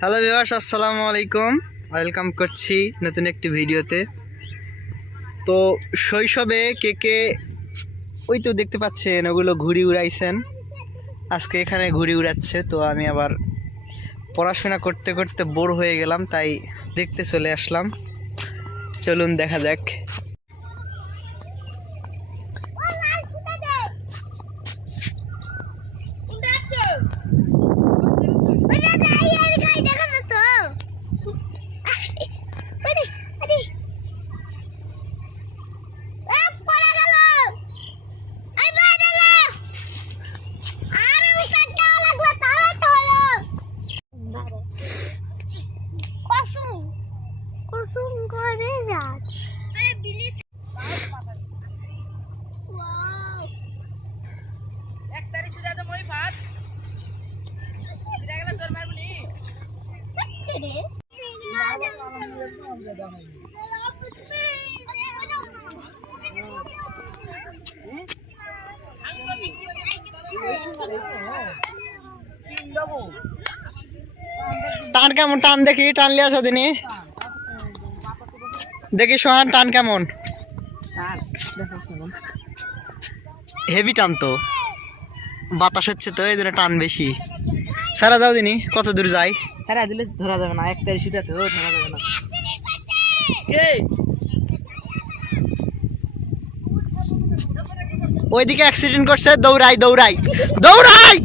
Hello viewers আসসালামু আলাইকুম। Welcome করছি নতুন একটি ভিডিওতে। তো শৈশবে কে কে ওই তো দেখতে পাচ্ছেন, ওগুলো ঘুড়ি উড়াইছেন। আজকে এখানে ঘুড়ি উড়াচ্ছে, তো আমি আবার পড়াশোনা করতে করতে বোর হয়ে গেলাম, তাই দেখতে চলে আসলাম। চলুন দেখা যাক। টান কেমন, টান দেখি, টান লিয়ে আসো দেখি সোহান, টান কেমন? হেভি টান তো। বাতাস হচ্ছে তো, এই টান বেশি। সারা দাও দিনি, কত দূর যাই? হ্যাঁ দিলে ধরা যাবে না একটা শীত আছে ও ধরা যাবে না। ওইদিকে অ্যাক্সিডেন্ট করছে দৌড়াই দৌড়াই দৌড়াই!